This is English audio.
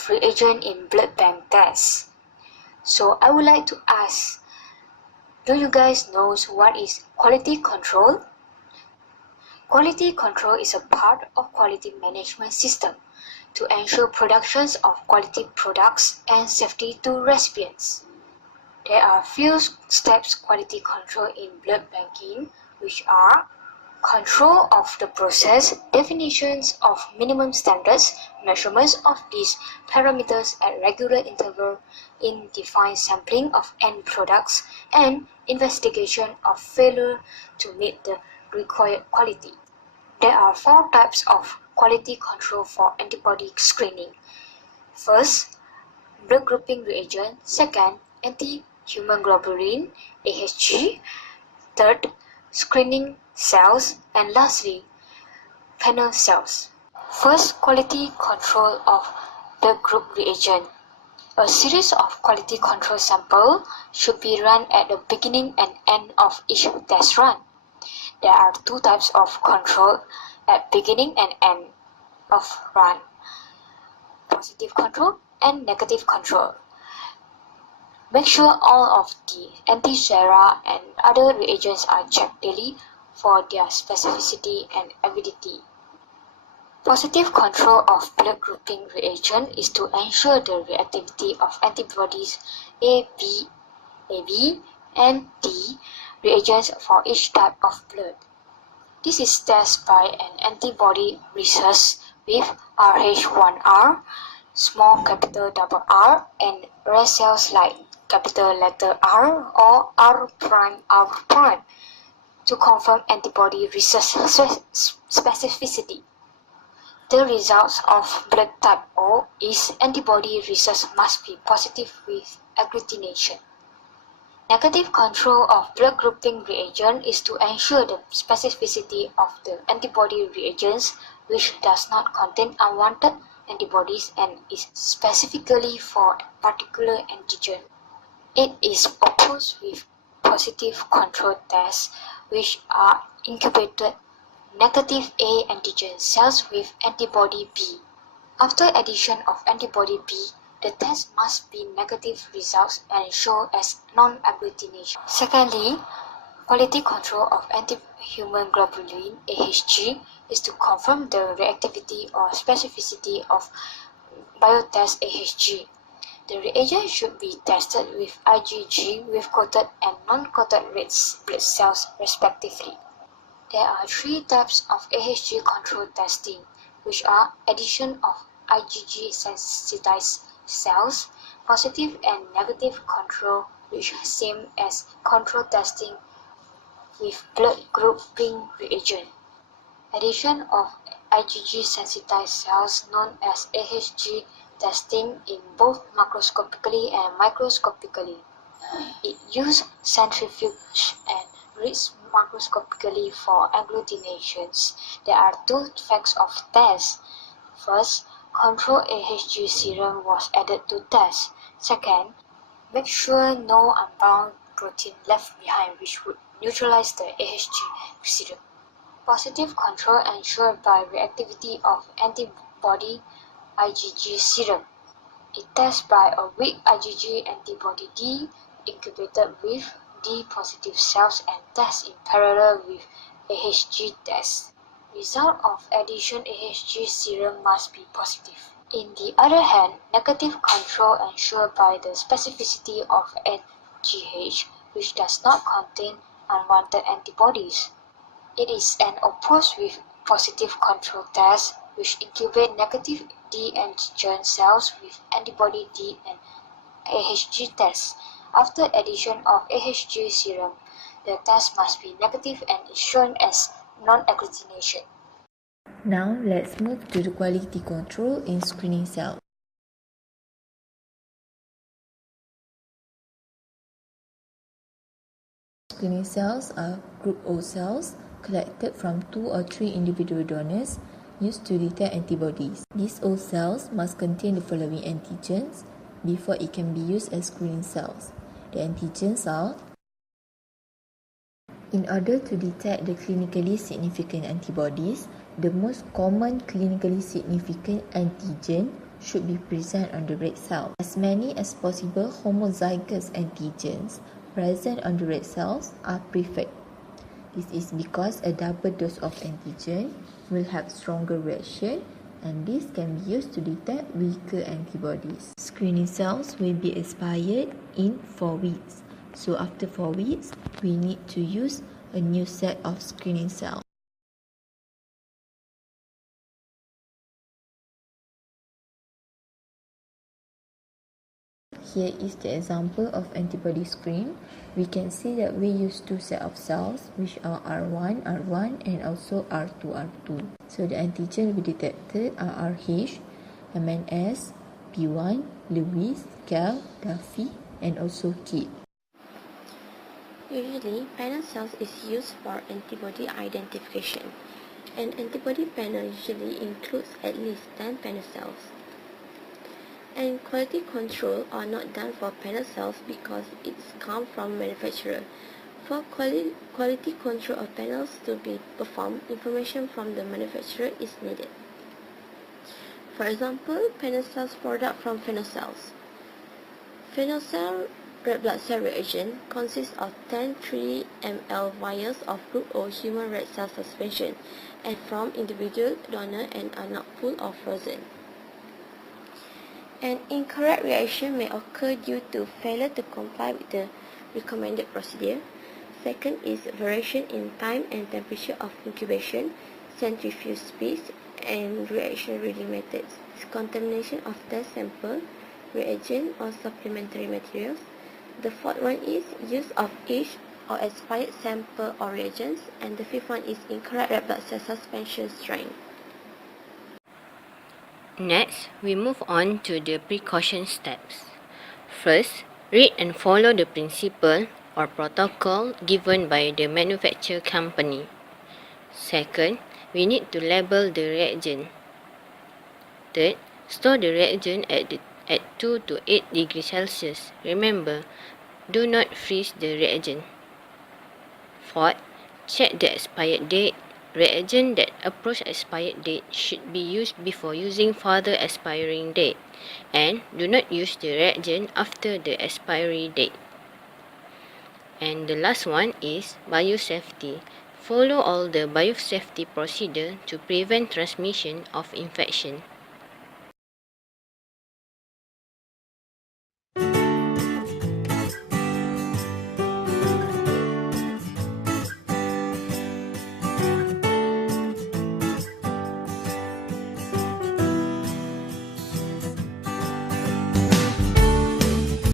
of reagent in blood bank tests. So I would like to ask, do you guys know what is quality control? Quality control is a part of quality management system to ensure productions of quality products and safety to recipients. There are few steps quality control in blood banking, which are control of the process, definitions of minimum standards, measurements of these parameters at regular intervals in defined sampling of end products, and investigation of failure to meet the required quality. There are 4 types of quality control for antibody screening. First, blood grouping reagent. Second, anti-human globulin, AHG. Third, screening cells. And lastly, panel cells. First, quality control of blood group reagent. A series of quality control samples should be run at the beginning and end of each test run. There are 2 types of control at beginning and end of run: positive control and negative control. Make sure all of the anti-sera and other reagents are checked daily for their specificity and avidity. Positive control of blood grouping reagent is to ensure the reactivity of antibodies A, B, and D reagents for each type of blood. This is tested by an antibody research with Rh1R, small capital double R, and red cells like capital letter R or R', to confirm antibody research specificity. The results of blood type O is antibody research must be positive with agglutination. Negative control of blood grouping reagent is to ensure the specificity of the antibody reagents which does not contain unwanted antibodies and is specifically for a particular antigen. It is opposed with positive control tests which are incubated negative A antigen cells with antibody B. After addition of antibody B, the test must be negative results and show as non-agglutination. Secondly, quality control of anti-human globulin AHG is to confirm the reactivity or specificity of biotest AHG. The reagent should be tested with IgG with coated and non-coated red blood cells respectively. There are 3 types of AHG control testing, which are addition of IgG sensitized cells, positive and negative control, which are same as control testing with blood grouping reagent. Addition of IgG sensitized cells known as AHG testing in both macroscopically and microscopically. It uses centrifuge and reads macroscopically for agglutinations. There are 2 types of tests. First, control AHG serum was added to test. Second, make sure no unbound protein left behind which would neutralize the AHG serum. Positive control ensured by reactivity of antibody IgG serum. It tests by a weak IgG antibody D incubated with D positive cells and tests in parallel with AHG tests. Result of addition AHG serum must be positive. In the other hand, negative control ensured by the specificity of NGH, which does not contain unwanted antibodies. It is an opposed with positive control test, which incubate negative D antigen cells with antibody D and AHG tests. After addition of AHG serum, the test must be negative and is shown as non-agglutination. Now let's move to the quality control in screening cells. Screening cells are group O cells collected from 2 or 3 individual donors used to detect antibodies. These O cells must contain the following antigens before it can be used as screening cells. The antigens are: in order to detect the clinically significant antibodies, the most common clinically significant antigen should be present on the red cell. As many as possible homozygous antigens present on the red cells are preferred. This is because a double dose of antigen will have stronger reaction, and this can be used to detect weaker antibodies. Screening cells will be expired in 4 weeks. So after 4 weeks, we need to use a new set of screening cells. Here is the example of antibody screen. We can see that we use two sets of cells, which are R1, R1 and also R2, R2. So the antigen we detected are RH, MNS, P1, Lewis, Cal, Duffy and also KIT. Usually, panel cells is used for antibody identification. An antibody panel usually includes at least 10 panel cells. And quality control are not done for panel cells because it's come from manufacturer. For quality control of panels to be performed, information from the manufacturer is needed. For example, panel cells product from PhenoCells. PhenoCell red blood cell reagent consists of 10 3 ml vials of Group O human red cell suspension and from individual donor and are not full or frozen. An incorrect reaction may occur due to failure to comply with the recommended procedure. Second is variation in time and temperature of incubation, centrifuge speed, and reaction reading methods. Contamination of test sample, reagent or supplementary materials. The fourth one is use of aged or expired sample or reagents. And the fifth one is incorrect red blood cell suspension strength. Next, we move on to the precaution steps. First, read and follow the principle or protocol given by the manufacturer company. Second, we need to label the reagent. Third, store the reagent at 2 to 8 degrees Celsius. Remember, do not freeze the reagent. Fourth, check the expired date. Reagent that approach expired date should be used before using further expiring date, and do not use the reagent after the expiry date. And the last one is biosafety. Follow all the biosafety procedure to prevent transmission of infection.